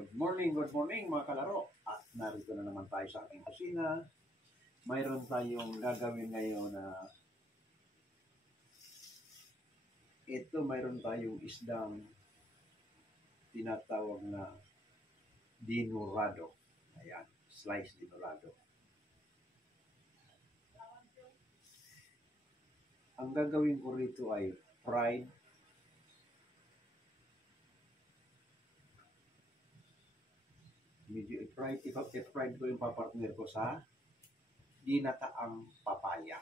Good morning mga kalaro. At narito na naman tayo sa aking kusina. Mayroon tayong gagawin ngayon na mayroon tayong isdang tinatawag na dinurado. Ayan, slice dinurado. Ang gagawin ko rito ay fried i-fried ko yung papartner ko sa ginataang papaya.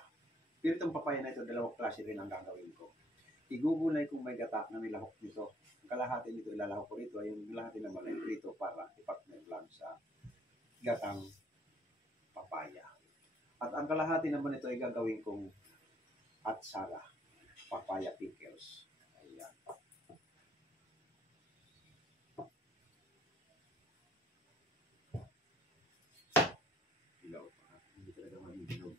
Pero itong papaya na ito, dalawang klase rin ang gagawin ko. Igugulay kung may gata na nilahok nito. Ang kalahati nito ilalahok ko rito, ay yung kalahati naman ay prito para ipartner lang sa gatang papaya. At ang kalahati naman ito ay gagawin kong atsara, papaya pickles. Ayan. Hindi talaga mahihinog.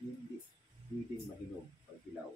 Hindi pwedeng mahinog pag hilaw.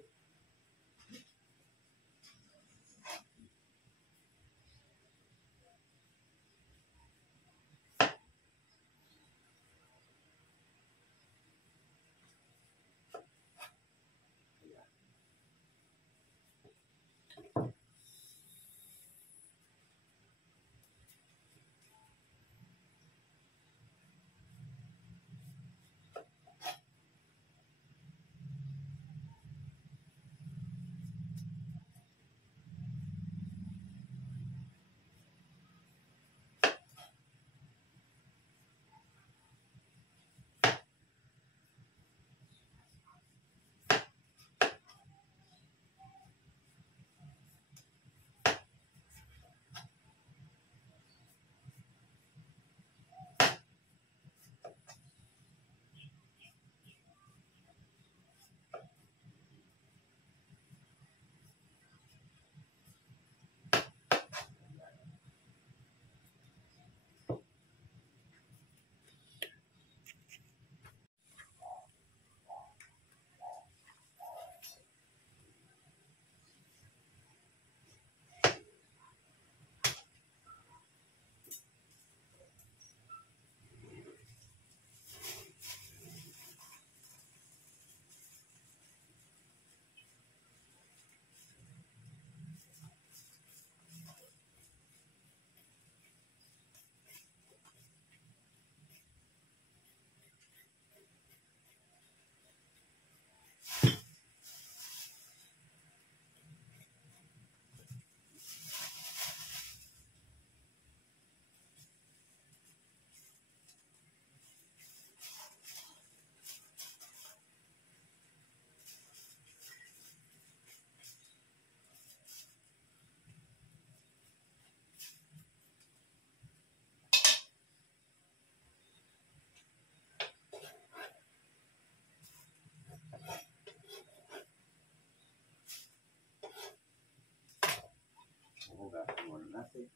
Hugasan muna natin.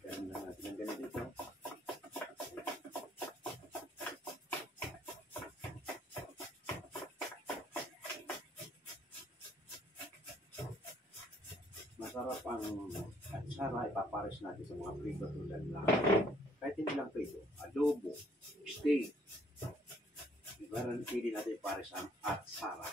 Ganun na natin ang ganito ito. Masarap ang atsara, ipapares natin sa mga prito tulad na kahit hindi lang prito, adobo, steak. Meron pili natin ipares ang atsara.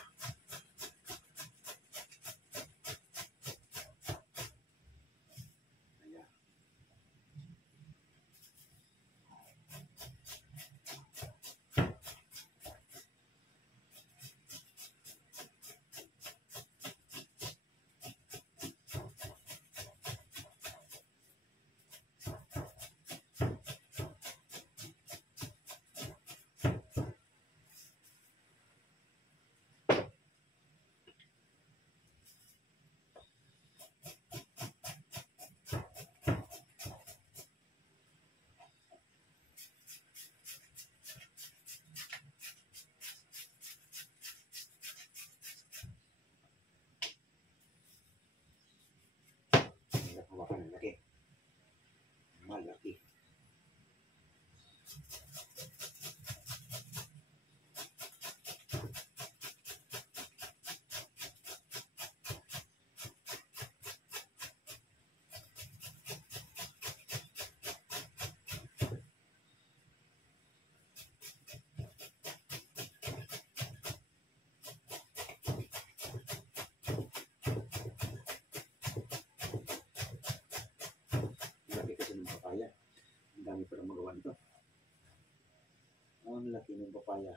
Ang laki ng papaya.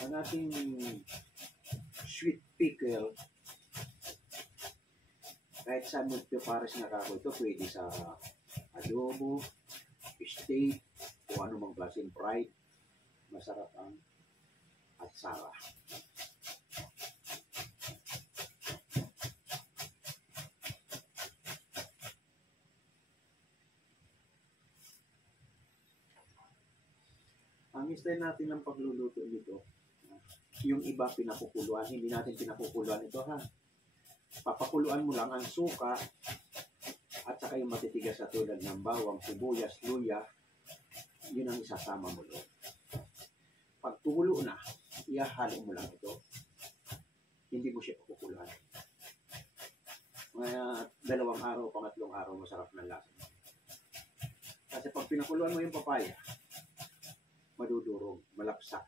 Ang ating sweet pickle, kahit saan mo ito pares na kako ito, pwede sa adobo, steak, o anumang klaseng fried. Masarap ang atsara. Ang style natin ng pagluluto nito, yung iba pinapukuluan, hindi natin pinapukuluan ito ha. Papakuluan mo lang ang suka at saka yung matitigas na tulad ng bawang, sibuyas, luya, yun ang isasama mo doon. Pag tumulo na, ihalo mo lang ito. Hindi mo siya papukuluan. Mga 2 araw, 3 araw, masarap na lasa. Kasi pag pinakuluan mo yung papaya, madudurog, malapsak.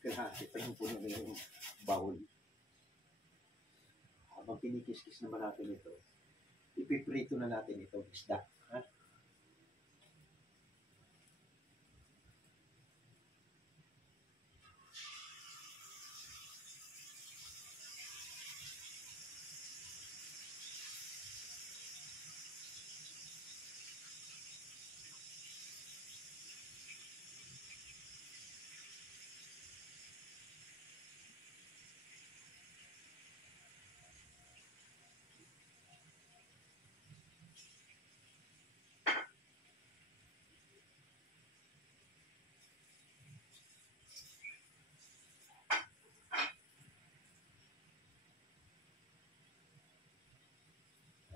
Kalahati pa yung puno na yung bowl. Habang kinikis-kis naman natin ito, ipiprito na natin ito, isda. Ha?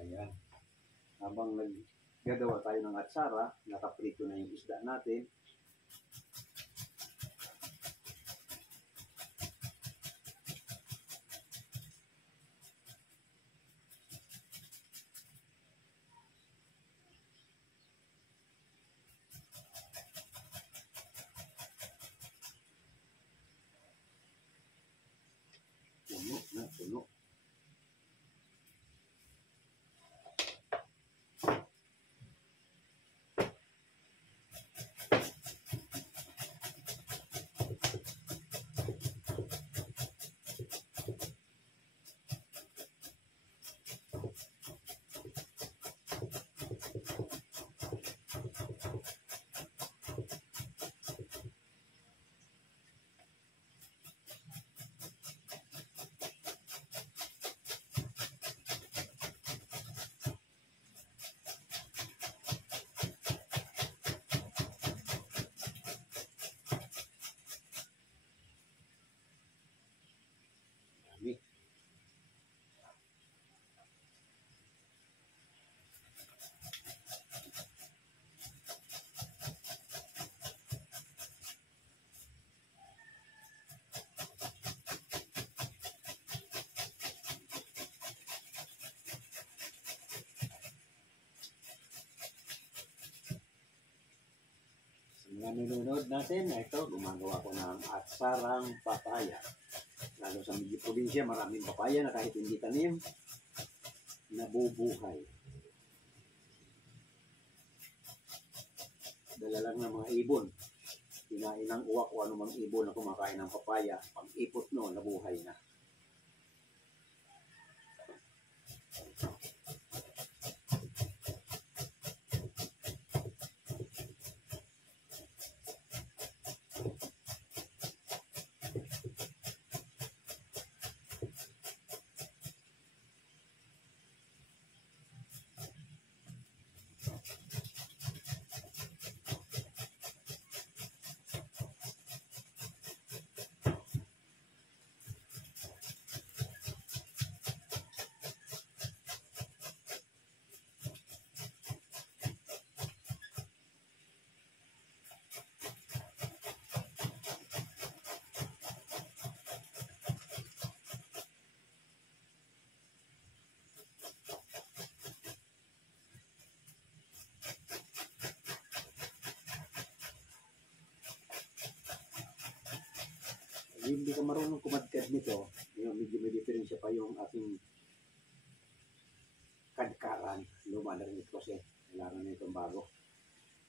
Ayan. Habang naggagawa tayo ng atsara, nakaprito na yung isda natin. Puno na, puno. Dami. Mga nanonood natin, ito, gumagawa ko ng atsarang papaya. Lalo sa medyo probinsya, maraming papaya na kahit hindi tanim, nabubuhay. Dala lang ng mga ibon. kinain ng uwak o anumang ibon na kumakain ng papaya, pag ipot no, nabuhay na. Hindi ka marunong kumadkad nito, medyo may diferensya pa yung ating kadkaran. Luma na rin ito kasi kailangan na itong bago.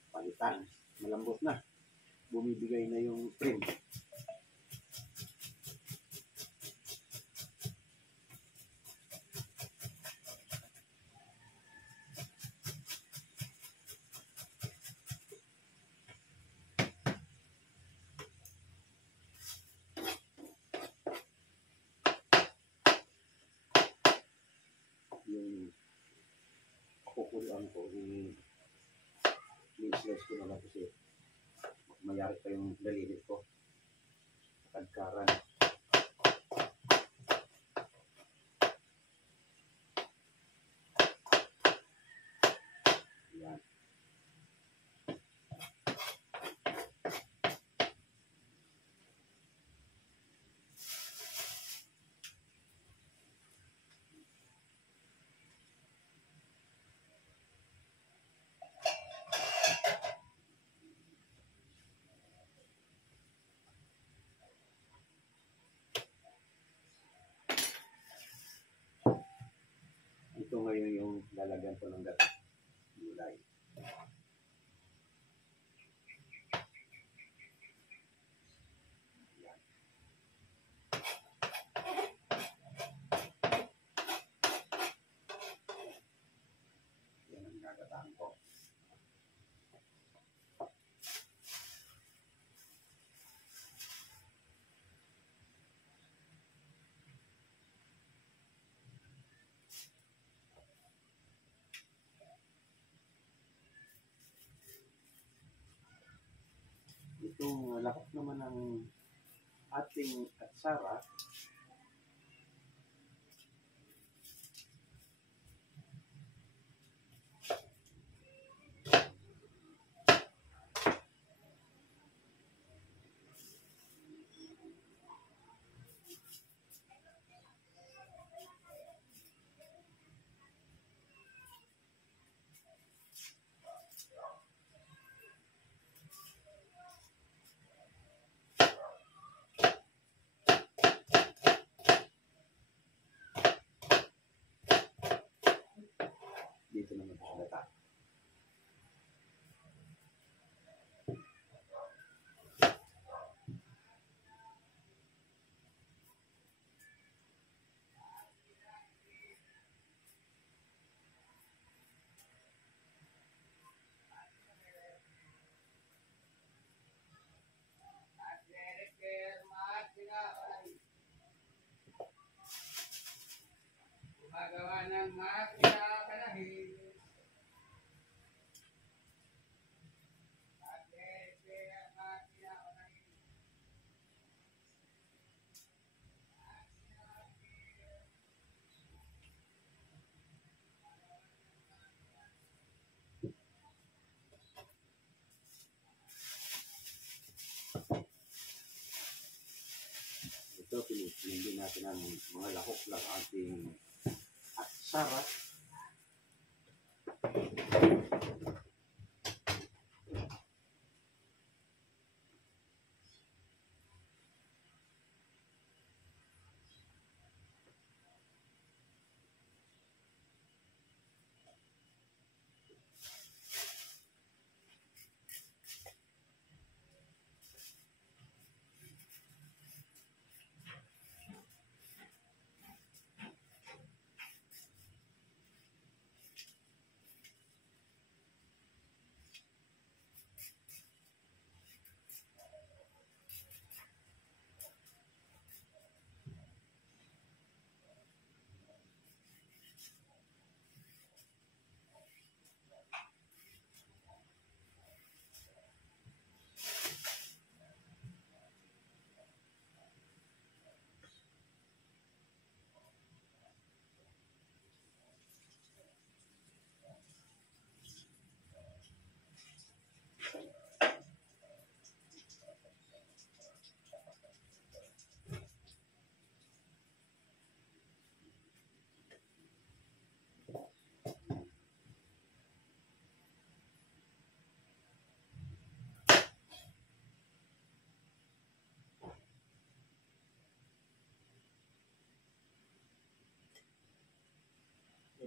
Palitan, malambot na. Bumibigay na yung trim. Yung kukuluan ko, i-slice ko na lang kasi mayari pa yung dalilit ko. Kadkaran. Yan. Ito ngayon yung lalagyan ko ng gulay. Yan. Yan ang gagataan ko. Itong lahok naman ng ating atsara, dito naman sa gata. Magawa ng makina kalahin. Ito, pinipili natin ang mga lahok ng ating atsara.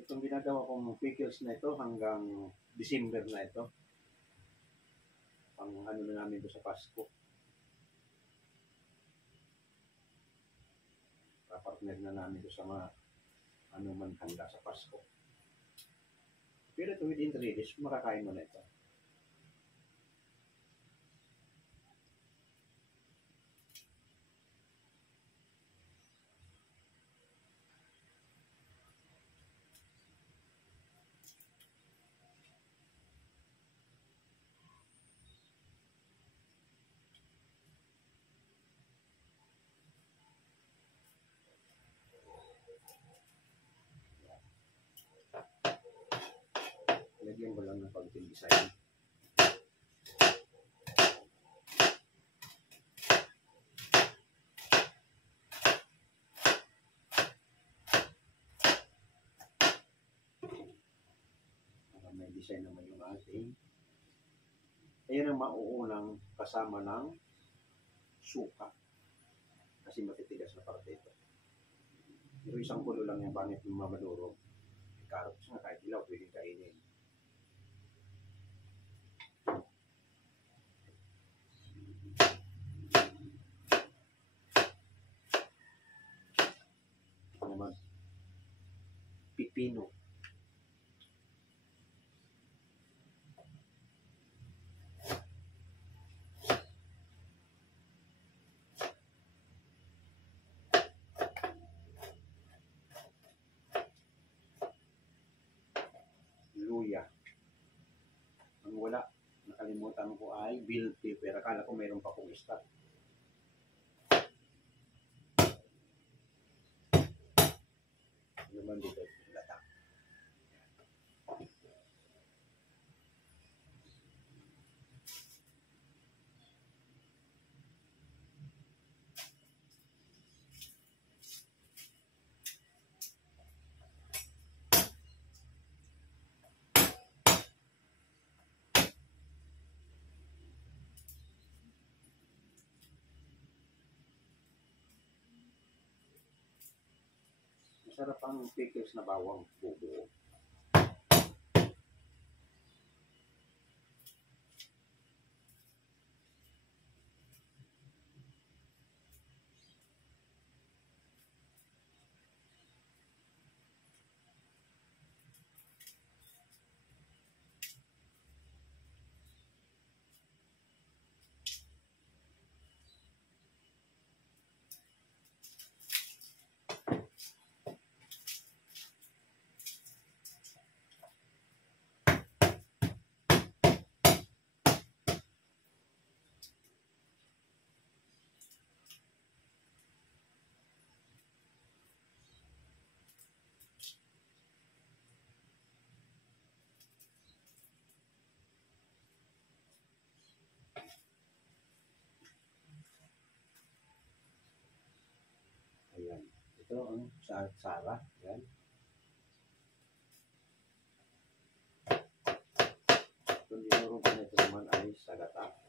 Itong ginagawa kong pickles na ito hanggang December na ito. Pang ano na namin ito sa Pasko. Kapartner na namin ito sa mga ano man handa sa Pasko. Pero ito within 3 days, makakain mo na ito. Lagyan ko lang ng pagting design. May design naman yung ating. Ayan ang mauunang kasama ng suka. Kasi matitigas na parte ito. Pero isang kulo lang yung pangit ng mamaduro. Carrots nga kahit ilaw, pwedeng kainin. Ano naman? Pipino. Luya. Ang wala, nakalimutan ko ay bell pepper. Akala ko mayroon pa kong stock. Ano naman dito? Lata. Masarap ang pickles na bawang bubuo. Ayan. Ito ang sara. Ayan. Kung dinuro ko na ito naman ay sagata.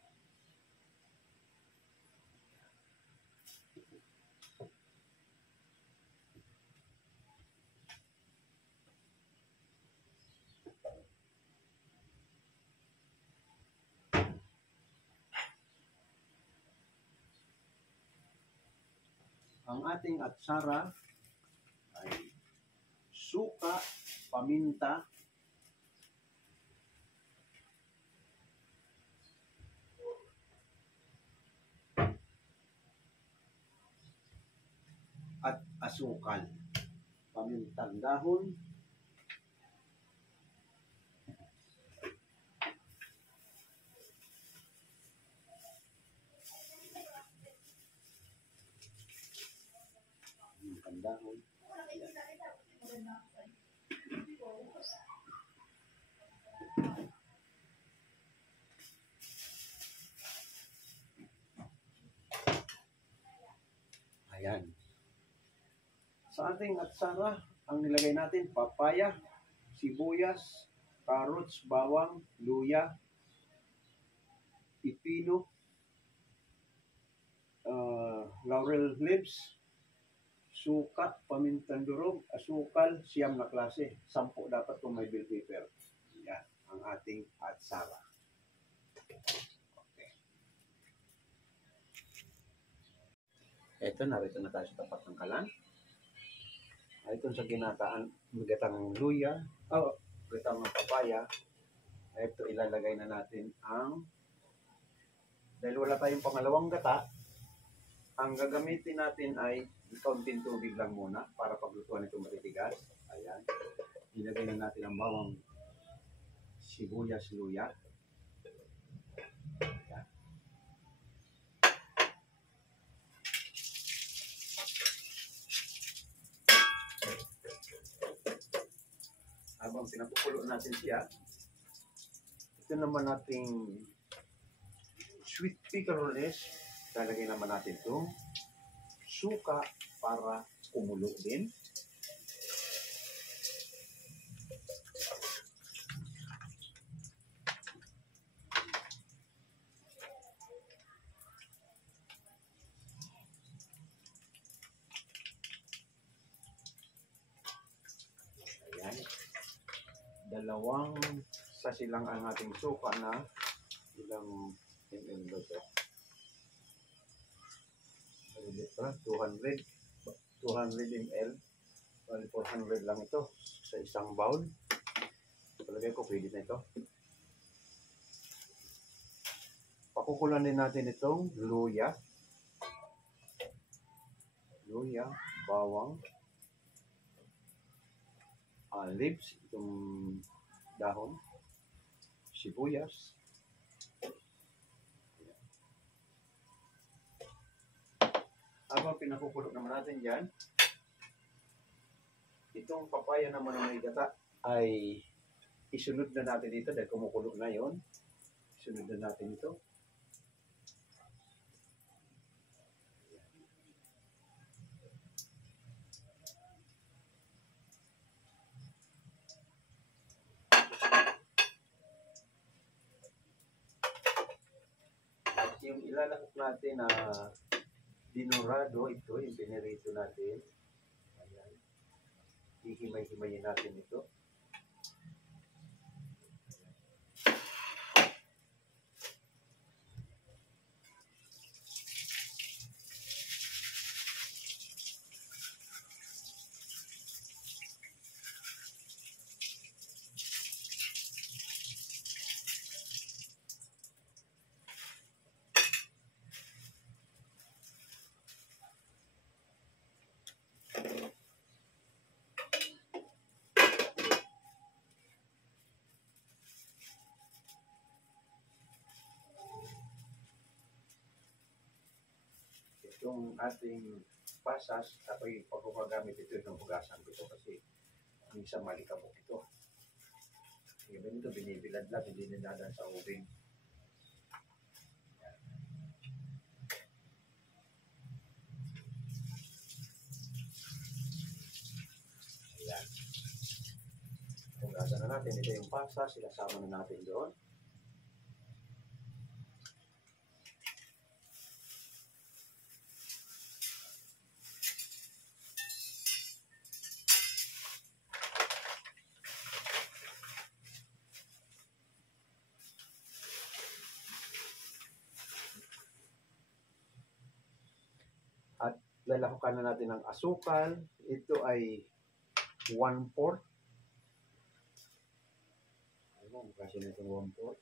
Ang ating atsara ay suka, paminta, at asukal. Pamintang dahon, pamintang dahon. Ayan. Sa ating atsara, ang nilagay natin, papaya, sibuyas, carrots, bawang, luya, pipino, laurel leaves, suka, pamintang durog, asukal, siyam na klase. 10 dapat kung may bell pepper. Yan, ang ating atsara. Okay. Ito, narito na tayo sa tapat ng kalan. Ito sa ginataan, gatang luya, gatang papaya. Ito, ilalagay na natin ang, dahil wala tayong pangalawang gata, ang gagamitin natin ay kaunting tubig lang muna para paglutuan ito matitigas. Ayan. Ilagay na natin ang bawang sibuyas, luya. Ayan. Habang pinakukulo natin siya, ito naman nating sweet picarones. Lalagay naman natin itong suka para kumulo din. Ayan. 2 sasi lang ang ating suka na ilang ml ba ito? 200 ml. 400 lang ito sa isang bowl. Palagay ko pwede na ito. Pakukulan din natin itong luya. Luya, bawang, leaves, itong dahon, sibuyas. Habang pinakukulo naman natin dyan, itong papaya naman na may gata ay isunod na natin dito dahil kumukulo na yon. Isunod na natin ito. At yung ilalakot natin na dinurado, ito yung pinirito natin. Ayan. Hihimay-himayin natin ito. Itong ating pasas, ako'y pagkumagamit ito itong hugasan ko ito kasi minsan malikabok ito. Ngayon ito binibilad lang, hindi nilaladan sa ubing. Ayan. Hugasan na natin, ito yung pasas, sinasama na natin doon. At lalahukan na natin ng asukal. Ito ay 1/4. Ano, kasi na itong 1/4.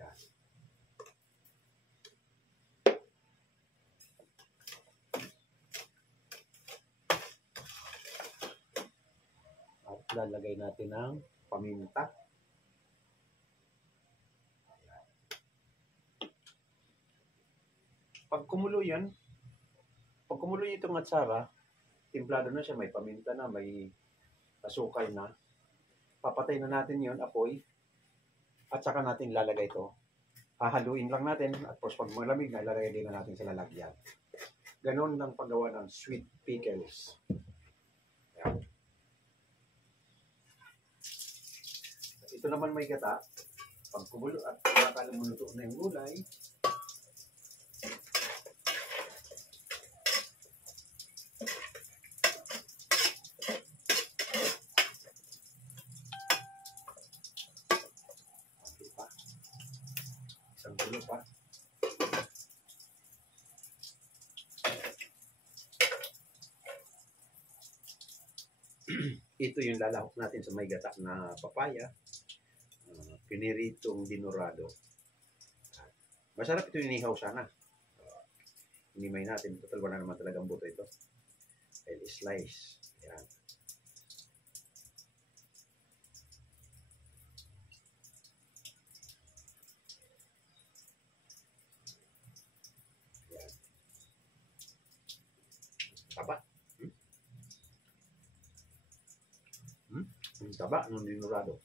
Yan. At lalagay natin ng paminta. Pag kumulo itong atsara, timplado na siya, may paminta na, may asukal na. Papatay na natin yon, apoy, at saka natin lalagay ito. Hahaluin lang natin, at pag malamig na, ilalagay din na natin sa lalagyan. Ganon lang paggawa ng sweet pickles. Ayan. At ito naman may gata. Pag kumulo at nakakalamunuto na yung gulay, Ano pa? Ito yung lalahok natin sa may gata na papaya. Piniritong dinurado. Masarap ito inihaw sana. Hinimay natin. Total wala naman talagang buto ito. And slice. Yan. Yan. Taba. Ang taba ng dinurado.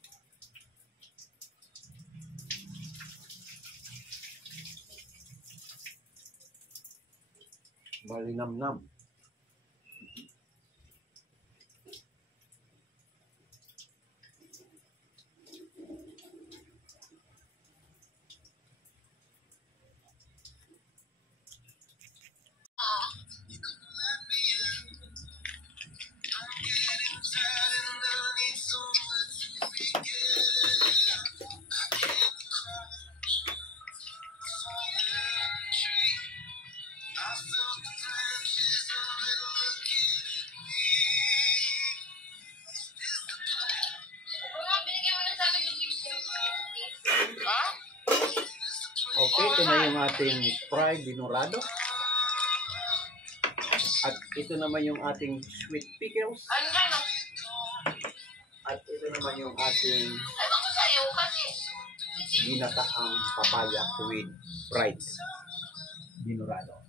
Malinamnam. Okay, ito na yung ating fried dinurado. At ito naman yung ating sweet pickles. At ito naman yung ating ginataang papaya with fried dinurado.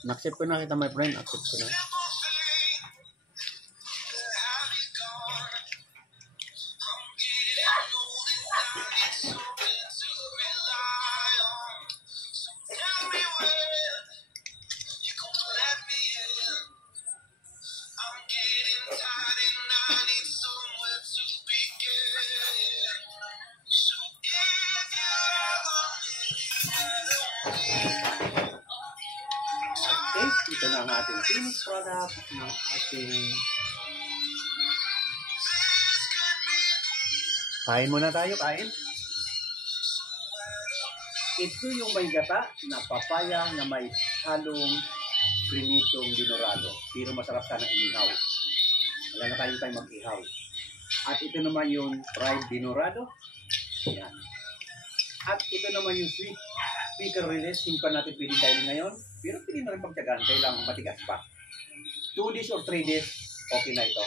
Na-accept ko na kita, my friend. Accept ko na. Okay, ito na ang ating finished product ng ating kain muna tayo, kain. Ito yung may gata na papaya na may halong prinitong dinurado. Pero masarap sana inihaw. Wala na tayong time mag-ihaw. At ito naman yung fried dinurado. Yan. At ito naman yung sweet pickle release. Hindi pa natin pwede tayo ngayon. Pero pwede na rin pagtyagaan. Kailangan matigas pa. 2 days or 3 days, okay na ito.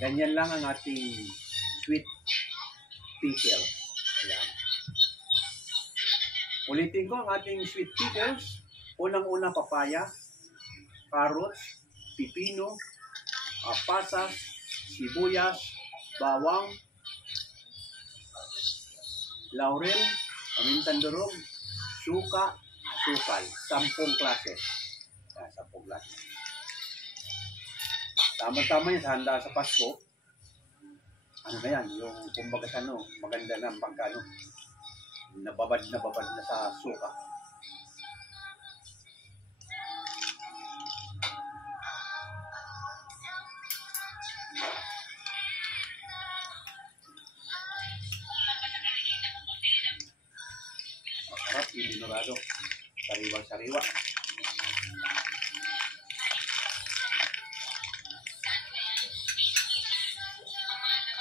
Ganyan lang ang ating sweet pickle. Ayan. Ulitin ko ang ating sweet pickles. Unang-una papaya, carrots, pipino, pasas, sibuyas, bawang, laurel, pamintang durog, suka, asukal. 10 klase. 10 klase. Tama-tama yan sa handa sa Pasko. Ano na yan? Yung kumbaga sa ano, maganda na pagkano. Nababad na sa suka. Masarap yung dinurado. Sariwa-sariwa.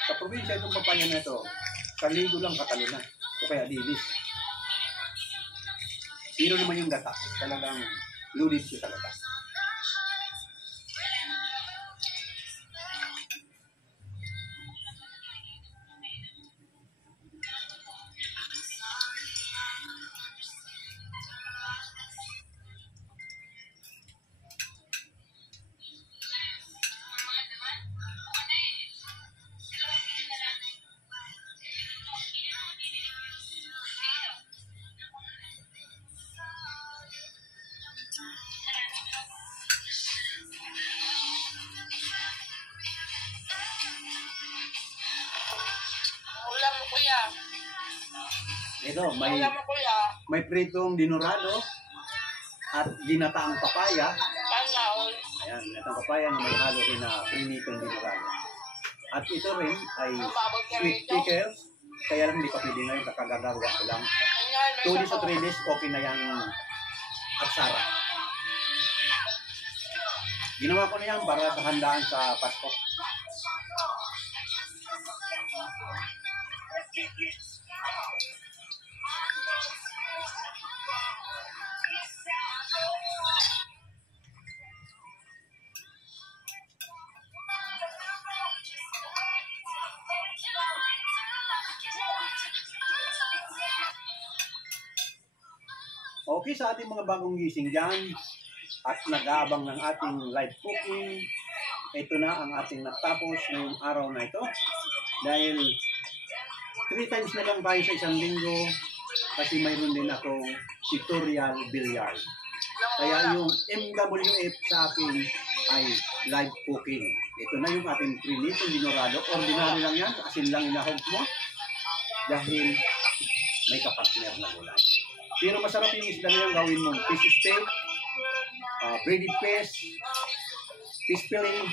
Sa probinsya itong papaya na ito, kaligo lang katalo na. O kaya dilis. Pero naman yung gata. Talagang loaded siya sa gata. Ito, may pritong dinurado at ginataang papaya. Ayan, ginataang papaya na may halo rin na prinitong dinurado. At ito rin ay sweet pickles. Kaya lang hindi pa pwede ngayon, kakagagawa ko lang. 2 days o 3 days, okay na yung atsara. Ginawa ko na yan para sa handaan sa Pasko. Okay, sa ating mga bagong gising dyan at nag-aabang ng ating live cooking, ito na ang ating natapos ngayong araw na ito. Dahil 3 times na lang tayo sa isang linggo kasi mayroon din akong tutorial billiard. Kaya yung MWF sa akin ay live cooking. Ito na yung ating prinito dinurado. Ordinary lang yan, asin lang inahog mo dahil may kapartner na gulay. Pero masarap yung isda na yan, gawin mo fish steak, breaded fish, fish fillet.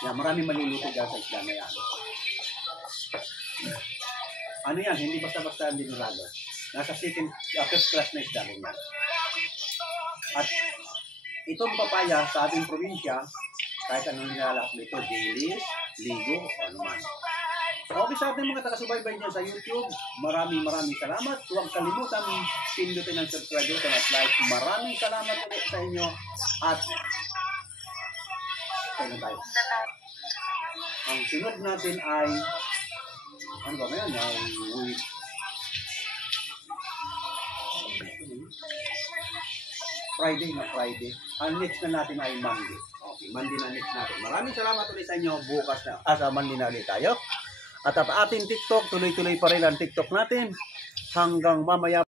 Yan, marami maluluto dyan sa isda na yan. Ano yan, hindi basta-basta ang dinurado. Nasa first class na isda rin yan. At itong papaya sa ating probinsya, kahit anong nilalak nito, dilis, ligo, o anuman. Okay, sa ating mga taga-subaybay dyan sa YouTube, maraming salamat. Huwag kalimutan pindutin ang subscribe button at like. Maraming salamat ulit sa inyo. At tayo na tayo. Ang sunod natin ay ano ba ngayon? Friday. Ang next na natin ay Monday. Okay, Monday na next natin. Maraming salamat ulit sa inyo. Bukas na, sa Monday na ulit tayo. At ating TikTok, tuloy-tuloy pa rin ang TikTok natin hanggang mamaya.